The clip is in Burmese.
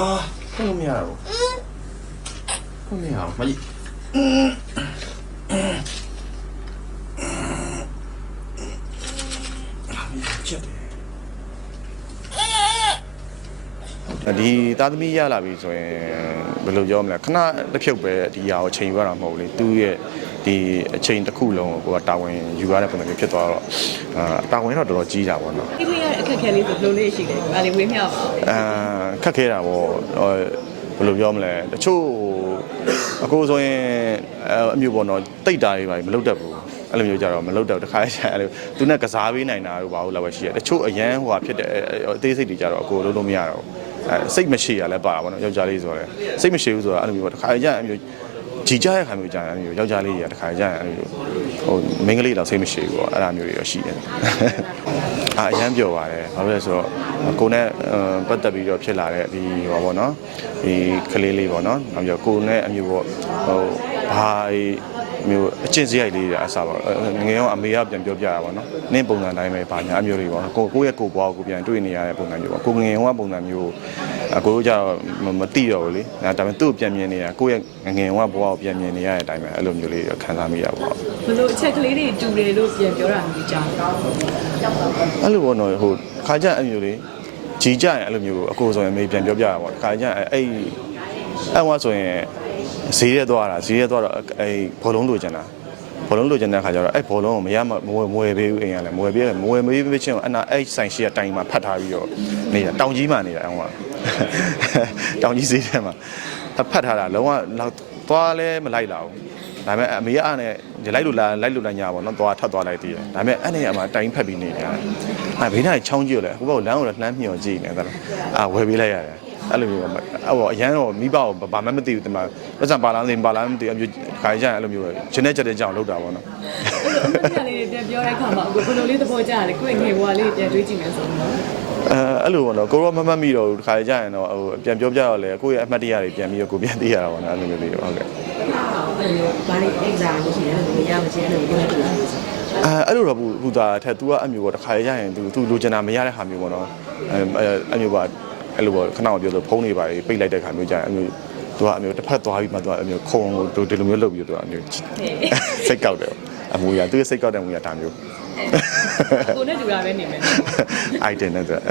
အာဖုန်းမရတော့ဖုန်းမရအောင်မကြီးချက်တယ်ဒီသားသမီးရလာပြီဆိုရင်ဘယ်လိုပြောမလဲခဏတစ်ဖြုတ်ပဲဒီຢာကိုချိန်ရတာမဟုတ်ဘူးလေသူ့ရဲ့ဒီအချိန်တစ်ခုလုံးကိုကိုကတာဝန်ယူရတဲ့ပုံစံမျိုးဖြစ်သွားတော့အာတာဝန်တော့တော်တော်ကြီးတာပေါ့နော်ဒီလိုရအခက်အခဲလေးဆိုဘယ်လိုလေးရှိလဲ။ဒါလေးဝေးမြောက်ပါအာ ခက်ခဲတာပေါ့ဟိုဘယ်လိုပြောမလဲတချို့အကိုဆိုရင်အဲအမျိုးပေါ့နော်တိတ်တာတွေပါမလုပ်တတ်ဘူးအဲ့လိုမျိုးကြတော့မလုပ်တတ်ဘူးတခါကျအဲ့လိုသူနဲ့ကစားပေးနိုင်တာတို့ဘာလို့လဲပဲရှိရတချို့အရန်ဟိုဟာဖြစ်တဲ့အသေးစိတ်တွေကြတော့အကိုလုံးလို့မရတော့အဲစိတ်မရှိရလဲပါတာပေါ့နော်ယောက်ျားလေးဆိုတော့စိတ်မရှိဘူးဆိုတာအဲ့လိုမျိုးပေါ့တခါကျအဲ့မျိုး ကြည်ကြတဲ့ခါမျိုးကြာတယ်အဲ့လိုမျိုးယောက်ျားလေးကြီးတခါကျအဲ့လိုမျိုးဟိုမိန်းကလေးတော့စိတ်မရှိဘူးပေါ့အဲ့ဒါမျိုးတွေတော့ရှိတယ်အာအရမ်းပြောပါတယ်ဘာလို့လဲဆိုတော့ကိုနဲ့ပတ်သက်ပြီးတော့ဖြစ်လာတဲ့ဒီဟောပေါ့နော်ဒီကလေးလေးပေါ့နော်နောက်ပြီးတော့ကိုနဲ့အမျိုးပေါ့ဟိုဘာမျိုးအကျင့်စရိုက်လေးတွေအစားပါငငယ်တော့အမေကပြန်ပြောပြတာပေါ့နော်နင်းပုံစံတိုင်းပဲဘာညာအမျိုးတွေပေါ့ကိုကိုရဲ့ကိုဘွားကိုပြန်တွေ့နေရတဲ့ပုံစံမျိုးပေါ့ကိုငငယ်ကပုံစံမျိုး အကိုတို့ကြတော့မသိတော့ဘူးလေဒါပေမဲ့သူ့ကိုပြန်မြင်နေတာကိုရဲ့ငငယ်ကဘွားကိုပြန်မြင်နေရတဲ့အတိုင်းပဲအဲ့လိုမျိုးလေးခံစားမိရပါဘူး။ဘယ်လိုအချက်ကလေးတွေတူတယ်လို့ပြန်ပြောတာမျိုးကြားတယ်အဲ့လိုပေါ့နော်ဟိုခါကြအဲ့မျိုးလေးကြီးကြရင်အဲ့လိုမျိုးအကိုဆိုရင်မေးပြန်ပြောပြတာပေါ့ခါကြအဲ့အဲ့အဲ့ဝါဆိုရင်ဈေးရဲသွားတာဈေးရဲသွားတော့အဲ့ဘောလုံးလိုချင်တာ ဘောလုံးလိုချင်တဲ့ခါကျတော့အဲ့ဘောလုံးကိုမရမမဝယ်မဝယ်ပေးဘူးအိမ်ကလည်းမဝယ်ပေးမဝယ်မေးပေးချင်းအနာအဲ့ဆိုင်ရှိရတိုင်မှာဖတ်ထားပြီးတော့နေတာတောင်ကြီးမှနေတာအဲ့ဝါတောင်ကြီးဈေးထဲမှာဖတ်ထားတာလုံးဝတော့သွားလဲမလိုက်လာဘူးဒါပေမဲ့အမေကအားနဲ့ဒီလိုက်လို့လာလိုက်လို့လာညာပေါ့နော်သွားထပ်သွားလိုက်တည်တယ်ဒါပေမဲ့အဲ့နဲ့အမှတိုင်ဖက်ပြီးနေကြတယ်အဲဘေးနားချောင်းကြည့်ရလဲဟိုဘက်လမ်းကိုလည်းလှမ်းမြှော်ကြည့်နေတယ်အာဝယ်ပေးလိုက်ရတယ် အဲ့လိုမျိုးပေါ့အဲ့တော့အရန်တော့မိဘကိုဘာမှမသိဘူးဒီမှာပတ်စံပါလားမသိပါလားမသိအမျိုးခါကြရင်အဲ့လိုမျိုးဂျင်းနဲ့ချက်တဲ့ကြောင်လောက်တာပေါ့နော် ။အဲ့လိုအမှတ်တရလေးတွေပြန်ပြောတဲ့အခါမှာအခုဘယ်လိုလေးသဘောကျရလဲ။ကိုယ့်ငယ်ဘွားလေးပြန်တွေးကြည့်မယ်ဆိုတော့ အဲအဲ့လိုပေါ့နော်ကိုရောမမတ်မိတော့ဘူးဒီခါကြရင်တော့ဟိုပြန်ပြောပြတော့လေကိုယ့်ရဲ့အမှတ်တရတွေပြန်ပြီးတော့ကိုပြန်သိရတာပေါ့နော်အဲ့လိုမျိုးလေးဟုတ်ကဲ့ အဲ့လိုဘာတွေ exam လို့ရှိတယ်လို့ရမချင်းလို့ပြောတယ် အဲအဲ့လိုတော့ဘူးဟူတာထက် तू ကအမျိုးပေါ့တစ်ခါရရင် तू तू လိုချင်တာမရတဲ့ဟာမျိုးပေါ့နော်အဲအမျိုးပါ အဲ့လိုပေါ့ခဏအောင်ပြောလို့ဖုန်းတွေပါပြီးပိတ်လိုက်တဲ့ခါမျိုးကြာအမျိုးသူကအမျိုးတစ်ဖက်သွားပြီးမှသူကအမျိုးခုံကိုဒီလိုမျိုးလုပ်ပြီးသူကအမျိုးစိတ်ကောက်တယ်အမူအရာသူရဲ့စိတ်ကောက်တဲ့အမူအရာဒါမျိုးကိုနဲ့တူတာပဲနေမယ် item နဲ့ဆိုတာ